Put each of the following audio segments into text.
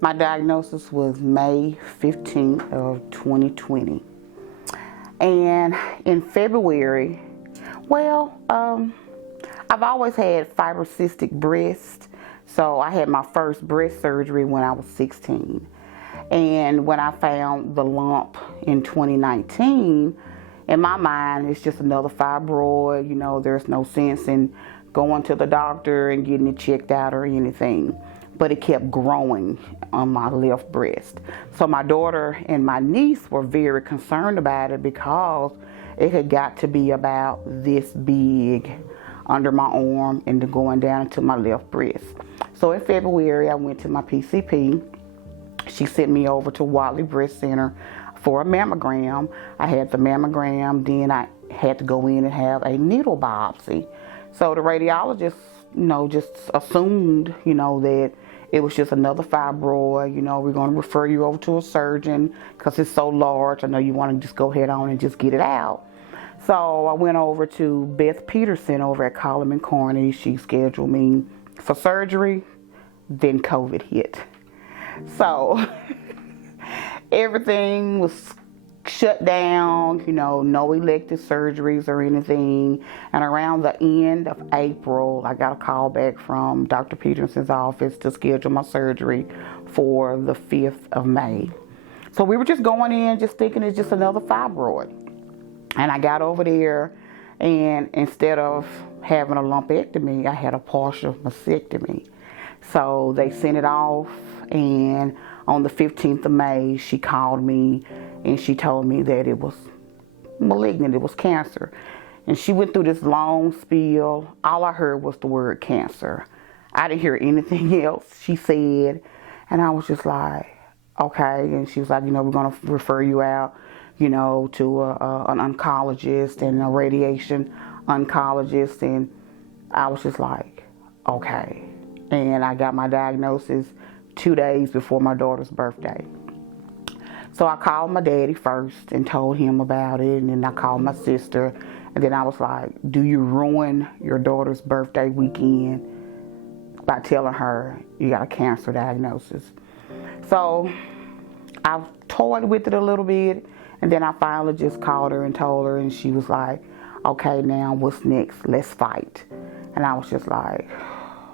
My diagnosis was May 15th of 2020. And in February, I've always had fibrocystic breast. So I had my first breast surgery when I was 16. And when I found the lump in 2019, in my mind, it's just another fibroid. You know, there's no sense in going to the doctor and getting it checked out or anything. But it kept growing on my left breast. So my daughter and my niece were very concerned about it because it had got to be about this big under my arm and then going down into my left breast. So in February, I went to my PCP. She sent me over to Watley Breast Center for a mammogram. I had the mammogram, then I had to go in and have a needle biopsy. So the radiologist, just assumed, that it was just another fibroid. We're going to refer you over to a surgeon because it's so large. I know you want to just go ahead on and just get it out. So I went over to Beth Peterson over at Coleman Carney. She scheduled me for surgery. Then COVID hit. So everything was shut down, no elective surgeries or anything. And around the end of April, I got a call back from Dr. Peterson's office to schedule my surgery for the 5th of May. So we were just going in, just thinking it's just another fibroid. And I got over there, and instead of having a lumpectomy, I had a partial mastectomy. So they sent it off, and on the 15th of May, she called me and she told me that it was malignant, it was cancer. And she went through this long spiel. All I heard was the word cancer. I didn't hear anything else she said. And I was just like, okay. And she was like, we're going to refer you out, to an oncologist and a radiation oncologist. And I was just like, okay. And I got my diagnosis 2 days before my daughter's birthday. So I called my daddy first and told him about it, and then I called my sister, and then I was like, do you ruin your daughter's birthday weekend by telling her you got a cancer diagnosis? So I toyed with it a little bit, and then I finally just called her and told her, and she was like, okay, now what's next? Let's fight. And I was just like,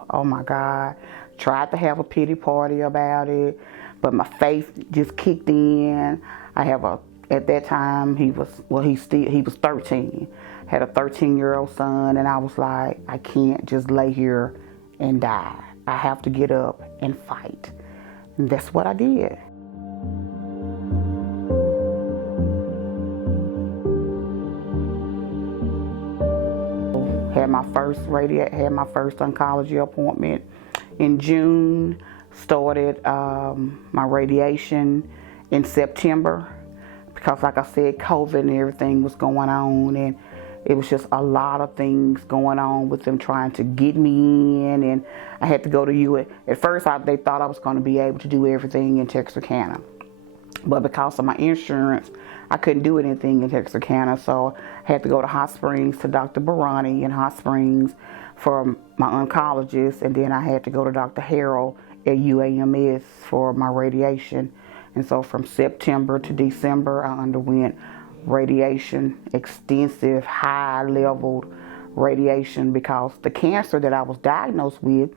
oh my God. Tried to have a pity party about it, but my faith just kicked in. At that time, he was 13. Had a 13-year-old son, and I was like, I can't just lay here and die. I have to get up and fight. And that's what I did. Had my first oncology appointment in June, started my radiation in September because, like I said, COVID and everything was going on, and it was just a lot of things going on with them trying to get me in, and I had to go to U.S. At first, they thought I was going to be able to do everything in Texarkana, but because of my insurance, I couldn't do anything in Texarkana, so I had to go to Hot Springs to Dr. Barani in Hot Springs for my oncologist, and then I had to go to Dr. Harrell at UAMS for my radiation. And so from September to December, I underwent radiation, extensive, high-leveled radiation, because the cancer that I was diagnosed with,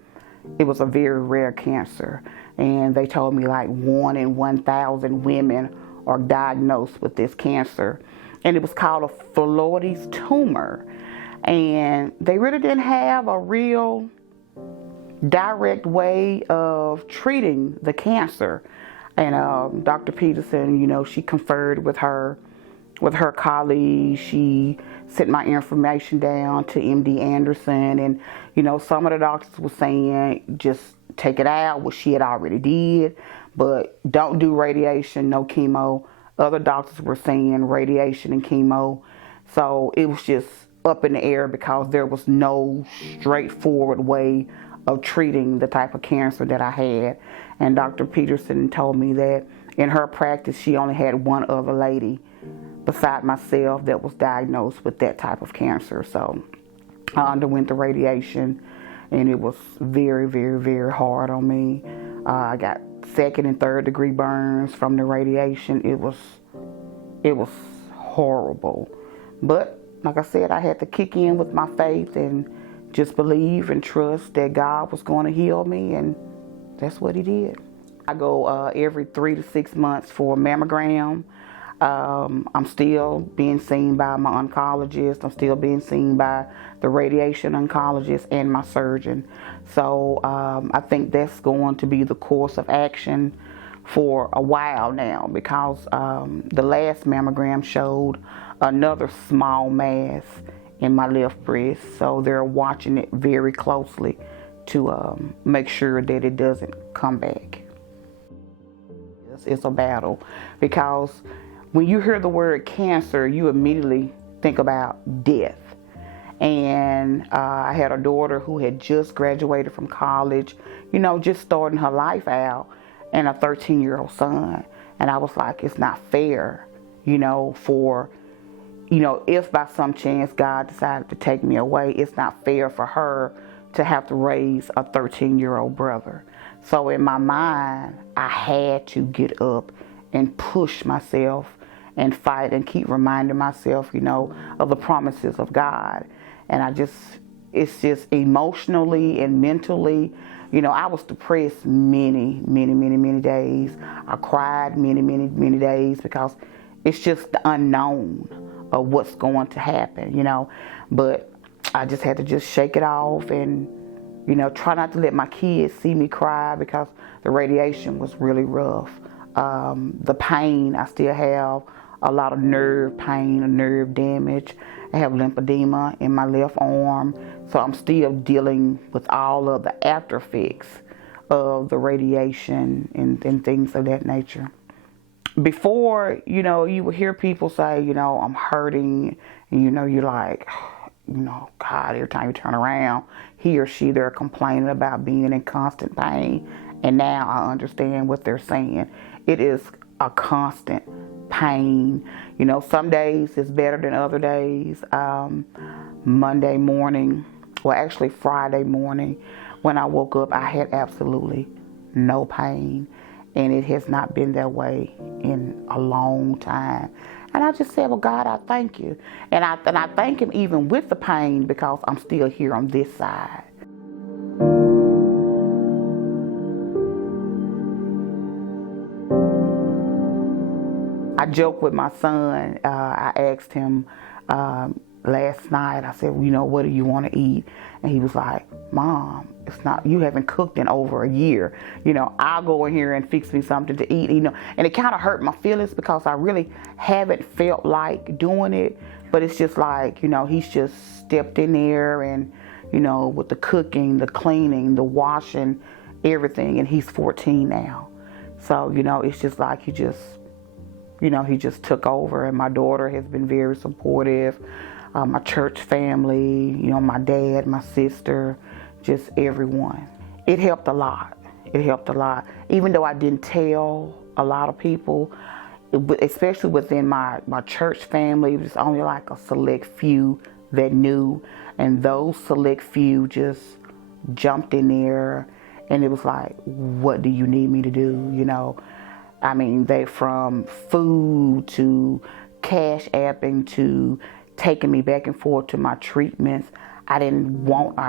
it was a very rare cancer. And they told me like 1 in 1,000 women are diagnosed with this cancer. And it was called a phyllodes tumor. And they really didn't have a real direct way of treating the cancer. And Dr. Peterson, she conferred with her colleagues. She sent my information down to MD Anderson. And, some of the doctors were saying, just take it out, what she had already did, but don't do radiation, no chemo. Other doctors were saying radiation and chemo. So it was just up in the air because there was no straightforward way of treating the type of cancer that I had. And Dr. Peterson told me that in her practice, she only had one other lady beside myself that was diagnosed with that type of cancer. So I underwent the radiation, and it was very, very, very hard on me. I got second and third degree burns from the radiation. It was horrible. But like I said, I had to kick in with my faith and just believe and trust that God was going to heal me, and that's what he did. I go every 3 to 6 months for a mammogram. I'm still being seen by my oncologist. I'm still being seen by the radiation oncologist and my surgeon. So I think that's going to be the course of action for a while now, because the last mammogram showed another small mass in my left breast. So they're watching it very closely to make sure that it doesn't come back. It's a battle, because when you hear the word cancer, you immediately think about death. And I had a daughter who had just graduated from college, just starting her life out, and a 13-year-old son. And I was like, it's not fair, for, if by some chance God decided to take me away, it's not fair for her to have to raise a 13-year-old brother. So in my mind, I had to get up and push myself and fight and keep reminding myself, of the promises of God. And it's just emotionally and mentally, I was depressed many days. I cried many days, because it's just the unknown of what's going to happen, But I just had to just shake it off and, try not to let my kids see me cry, because the radiation was really rough. The pain, I still have a lot of nerve pain and nerve damage. I have lymphedema in my left arm, so I'm still dealing with all of the after effects of the radiation and things of that nature. Before, you would hear people say, I'm hurting, and you're like, God, every time you turn around, he or she, they're complaining about being in constant pain. And now I understand what they're saying. It is a constant pain. Some days it's better than other days. Monday morning, well, actually Friday morning, when I woke up, I had absolutely no pain. And it has not been that way in a long time. And I just said, well, God, I thank you. And I thank him even with the pain, because I'm still here on this side. I joked with my son. I asked him last night, I said, what do you want to eat? And he was like, Mom, you haven't cooked in over a year. I'll go in here and fix me something to eat, and it kind of hurt my feelings, because I really haven't felt like doing it. But it's just like, he's just stepped in there and, with the cooking, the cleaning, the washing, everything. And he's 14 now. So, it's just like he just took over. And my daughter has been very supportive. My church family, my dad, my sister, just everyone. It helped a lot. It helped a lot. Even though I didn't tell a lot of people, especially within my church family, it was only like a select few that knew. And those select few just jumped in there. And it was like, what do you need me to do? I mean, they from food to cash apping to taking me back and forth to my treatments. I didn't want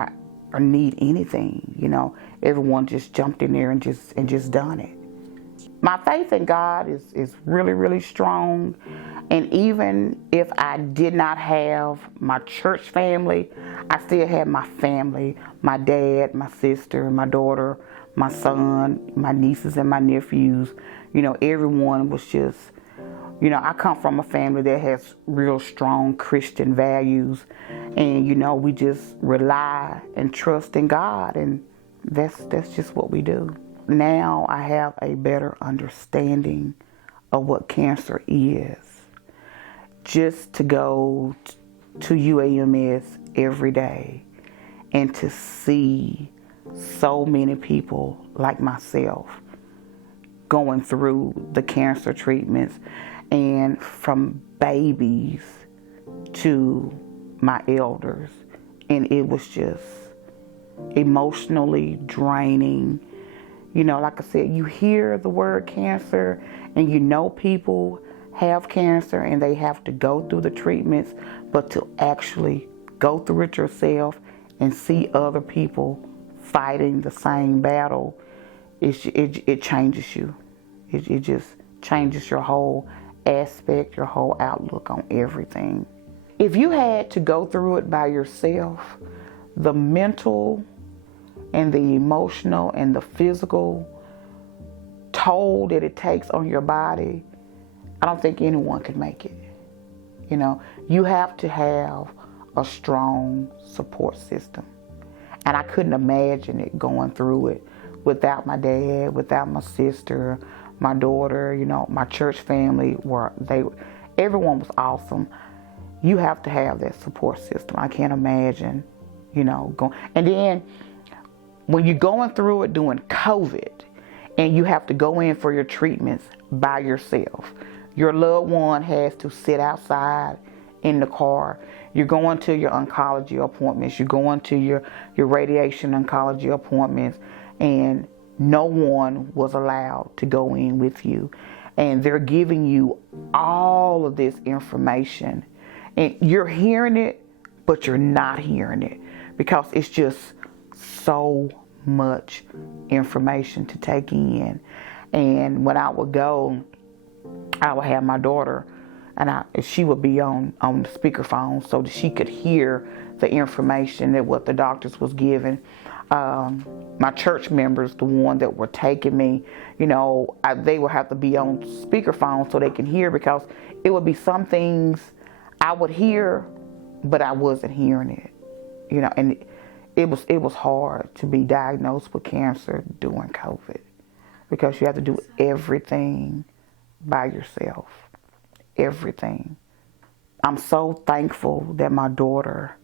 or need anything, Everyone just jumped in there and just done it. My faith in God is really strong. And even if I did not have my church family, I still had my family, my dad, my sister, my daughter, my son, my nieces and my nephews. Everyone was just, I come from a family that has real strong Christian values. And, we just rely and trust in God. And that's just what we do. Now I have a better understanding of what cancer is. Just to go to UAMS every day and to see so many people like myself going through the cancer treatments, and from babies to my elders. And it was just emotionally draining. You know, like I said, you hear the word cancer and you know people have cancer and they have to go through the treatments, but to actually go through it yourself and see other people fighting the same battle, it changes you. It just changes your whole aspect, your whole outlook on everything. If you had to go through it by yourself, the mental and the emotional and the physical toll that it takes on your body, I don't think anyone could make it. You know, you have to have a strong support system. And I couldn't imagine it going through it without my dad, without my sister, my daughter, you know, my church family, everyone was awesome. You have to have that support system. I can't imagine, you know, going. And then when you're going through it during COVID and you have to go in for your treatments by yourself, your loved one has to sit outside in the car. You're going to your oncology appointments. You're going to your radiation oncology appointments, and no one was allowed to go in with you. And they're giving you all of this information. And you're hearing it, but you're not hearing it because it's just so much information to take in. And when I would go, I would have my daughter, and she would be on the speakerphone so that she could hear the information that what the doctors was giving. My church members, the one that were taking me, you know, they would have to be on speakerphone so they can hear, because it would be some things I would hear, but I wasn't hearing it, you know. And it was hard to be diagnosed with cancer during COVID, because you have to do everything by yourself, everything. I'm so thankful that my daughter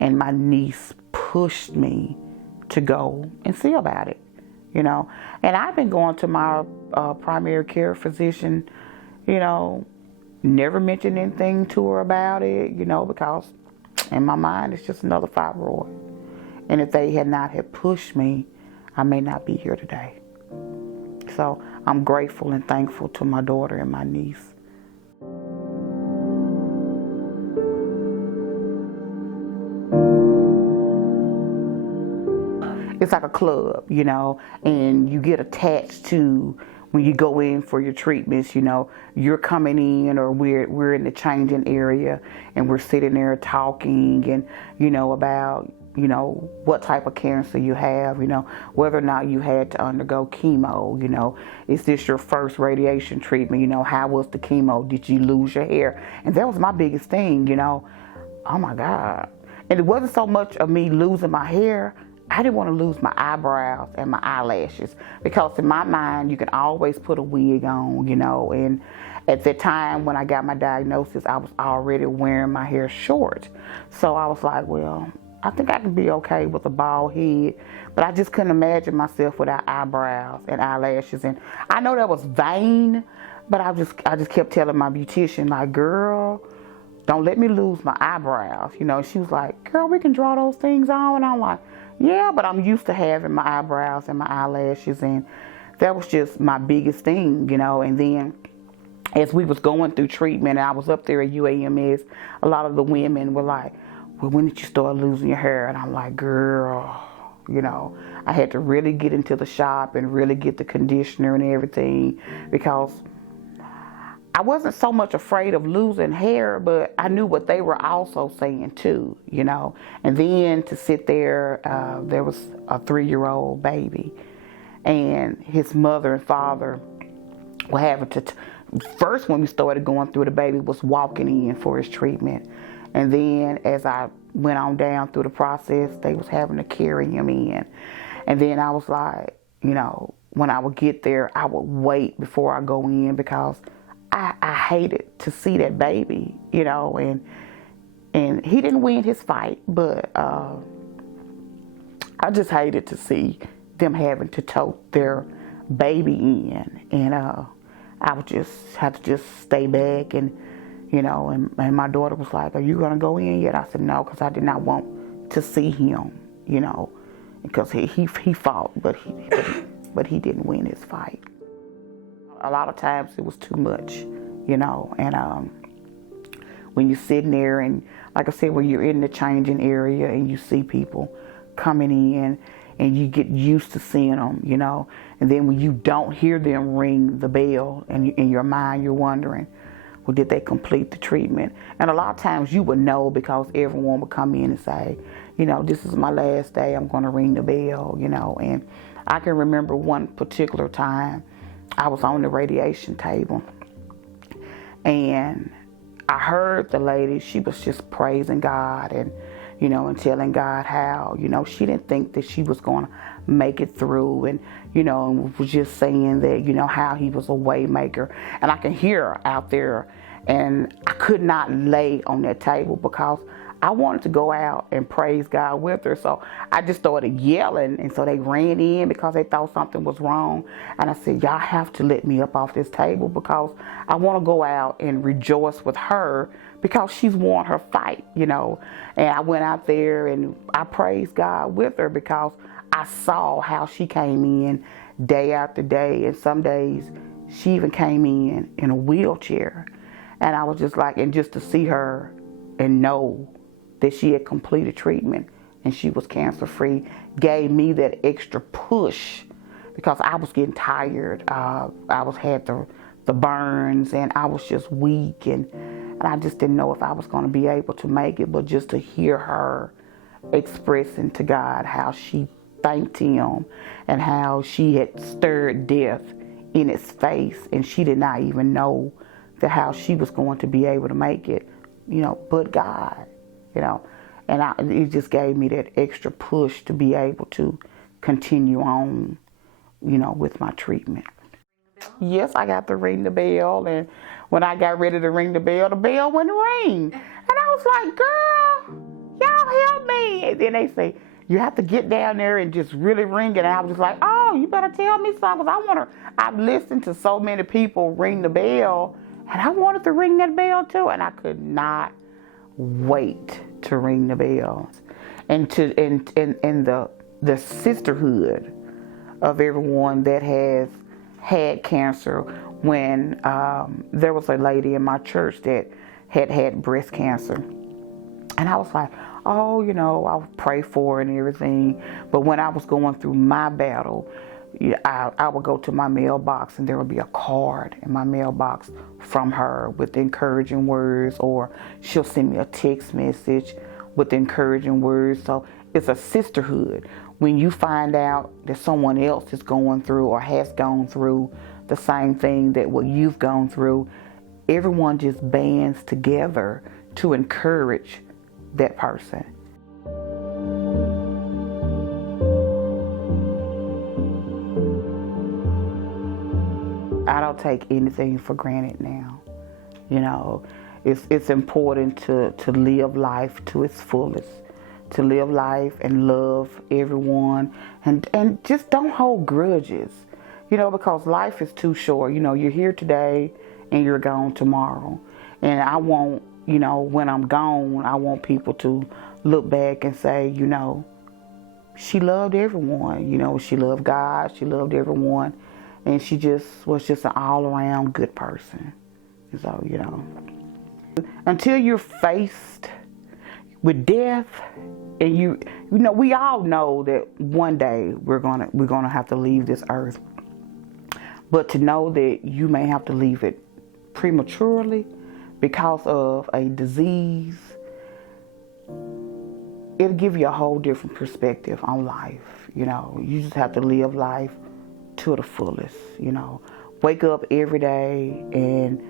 and my niece pushed me to go and see about it, you know. And I've been going to my primary care physician, you know, never mentioned anything to her about it, you know, because in my mind it's just another fibroid. And if they had not have pushed me, I may not be here today. So I'm grateful and thankful to my daughter and my niece. It's like a club, you know, and you get attached to when you go in for your treatments. You know, you're coming in, or we're in the changing area, and we're sitting there talking, and you know, about, you know, what type of cancer you have, you know, whether or not you had to undergo chemo, you know, is this your first radiation treatment, you know, how was the chemo, did you lose your hair? And that was my biggest thing, you know. Oh my God. And it wasn't so much of me losing my hair. I didn't want to lose my eyebrows and my eyelashes, because in my mind, you can always put a wig on, you know. And at the time when I got my diagnosis, I was already wearing my hair short. So I was like, well, I think I can be okay with a bald head, but I just couldn't imagine myself without eyebrows and eyelashes. And I know that was vain, but I just kept telling my beautician, like, girl, don't let me lose my eyebrows. You know, she was like, girl, we can draw those things on. And I'm like, yeah, but I'm used to having my eyebrows and my eyelashes, and that was just my biggest thing, you know. And then as we was going through treatment, and I was up there at UAMS, a lot of the women were like, well, when did you start losing your hair? And I'm like, girl, you know, I had to really get into the shop and really get the conditioner and everything, because I wasn't so much afraid of losing hair, but I knew what they were also saying too, you know. And then to sit there, there was a 3-year-old baby, and his mother and father were having to, first when we started going through, the baby was walking in for his treatment. And then as I went on down through the process, they was having to carry him in. And then I was like, you know, when I would get there, I would wait before I go in, because I hated to see that baby, you know. And he didn't win his fight, but I just hated to see them having to tote their baby in. And I would just have to just stay back, and you know, and my daughter was like, are you going to go in yet? I said, no, because I did not want to see him, you know, because he fought, but but he didn't win his fight. A lot of times it was too much, and when you're sitting there and, like I said, when you're in the changing area and you see people coming in and you get used to seeing them, and then when you don't hear them ring the bell and in your mind you're wondering, well, did they complete the treatment? And a lot of times you would know because everyone would come in and say, this is my last day, I'm going to ring the bell, and I can remember one particular time I was on the radiation table and I heard the lady, she was just praising God and telling God how, she didn't think that she was going to make it through and, and was just saying that, how he was a way maker. And I can hear her out there and I could not lay on that table because I wanted to go out and praise God with her. So I just started yelling. And so they ran in because they thought something was wrong. And I said, y'all have to let me up off this table because I want to go out and rejoice with her because she's won her fight, And I went out there and I praised God with her because I saw how she came in day after day. And some days she even came in a wheelchair. And I was just like, and just to see her and know that she had completed treatment and she was cancer free gave me that extra push because I was getting tired. I had the burns and I was just weak and I just didn't know if I was going to be able to make it. But just to hear her expressing to God how she thanked him and how she had stared death in its face and she did not even know that how she was going to be able to make it, but God. And it just gave me that extra push to be able to continue on, with my treatment. Yes, I got to ring the bell, and when I got ready to ring the bell wouldn't ring. And I was like, girl, y'all help me. And then they say, you have to get down there and just really ring it. And I was just like, oh, you better tell me something, because I've listened to so many people ring the bell, and I wanted to ring that bell too, and I could not wait to ring the bells and the sisterhood of everyone that has had cancer. When there was a lady in my church that had breast cancer, and I was like, oh, I'll pray for her and everything. But when I was going through my battle, I would go to my mailbox and there would be a card in my mailbox from her with encouraging words, or she'll send me a text message with encouraging words. So it's a sisterhood. When you find out that someone else is going through or has gone through the same thing that what you've gone through, everyone just bands together to encourage that person. I don't take anything for granted now. It's important to live life to its fullest, to live life and love everyone, and just don't hold grudges, because life is too short. You're here today and you're gone tomorrow. And I want, when I'm gone, I want people to look back and say, she loved everyone. She loved God, she loved everyone. And she was just an all-around good person. So, until you're faced with death, and we all know that one day we're gonna have to leave this earth. But to know that you may have to leave it prematurely because of a disease, it'll give you a whole different perspective on life. You just have to live life to the fullest. Wake up every day and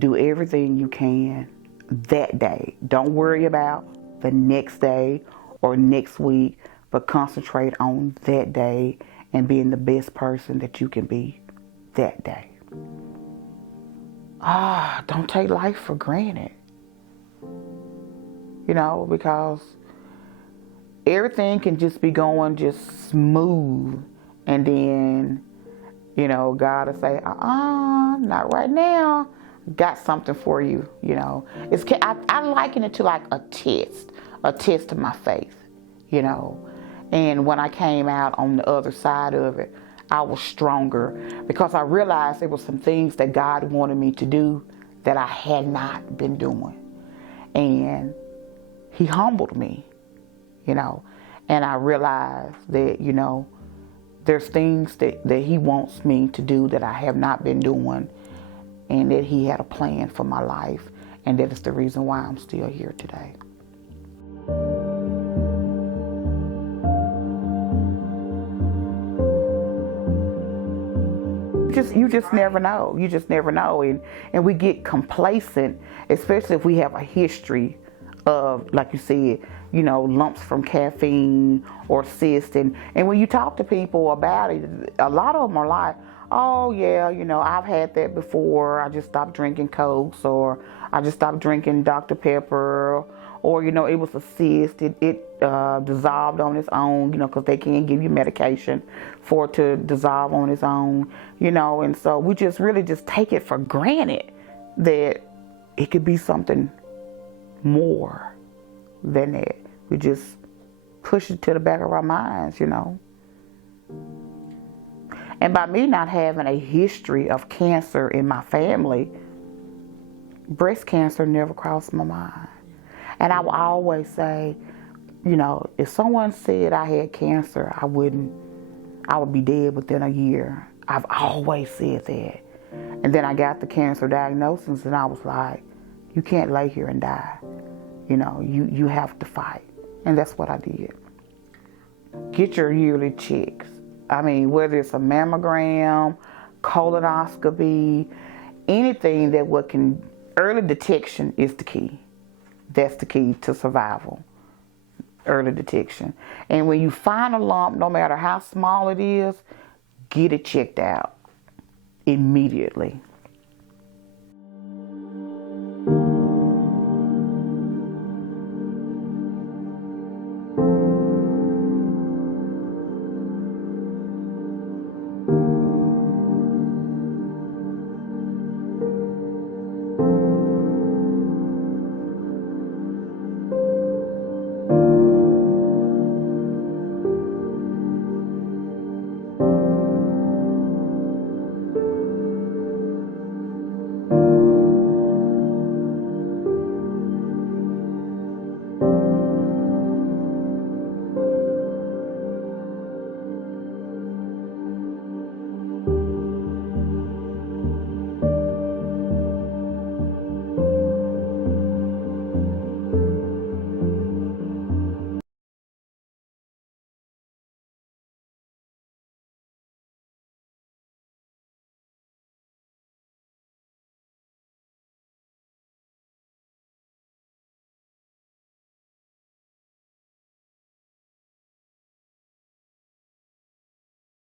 do everything you can that day. Don't worry about the next day or next week, but concentrate on that day and being the best person that you can be that day. Don't take life for granted. Because everything can just be going just smooth. And then, God will say, not right now. Got something for you, I liken it to like a test of my faith, And when I came out on the other side of it, I was stronger because I realized there were some things that God wanted me to do that I had not been doing. And He humbled me, and I realized that, there's things that He wants me to do that I have not been doing, and that He had a plan for my life, and that is the reason why I'm still here today. You just never know. You just never know. And we get complacent, especially if we have a history of, like you said, lumps from caffeine or cysts. And when you talk to people about it, a lot of them are like, oh yeah, I've had that before. I just stopped drinking Cokes, or I just stopped drinking Dr. Pepper, or it was a cyst. It dissolved on its own, because they can't give you medication for it to dissolve on its own, and so we just really just take it for granted that it could be something more than that. We just push it to the back of our minds, And by me not having a history of cancer in my family, breast cancer never crossed my mind. And I would always say, if someone said I had cancer, I would be dead within a year. I've always said that. And then I got the cancer diagnosis, and I was like, you can't lay here and die. You have to fight. And that's what I did. Get your yearly checks. Whether it's a mammogram, colonoscopy, anything that early detection is the key. That's the key to survival. Early detection. And when you find a lump, no matter how small it is, get it checked out immediately.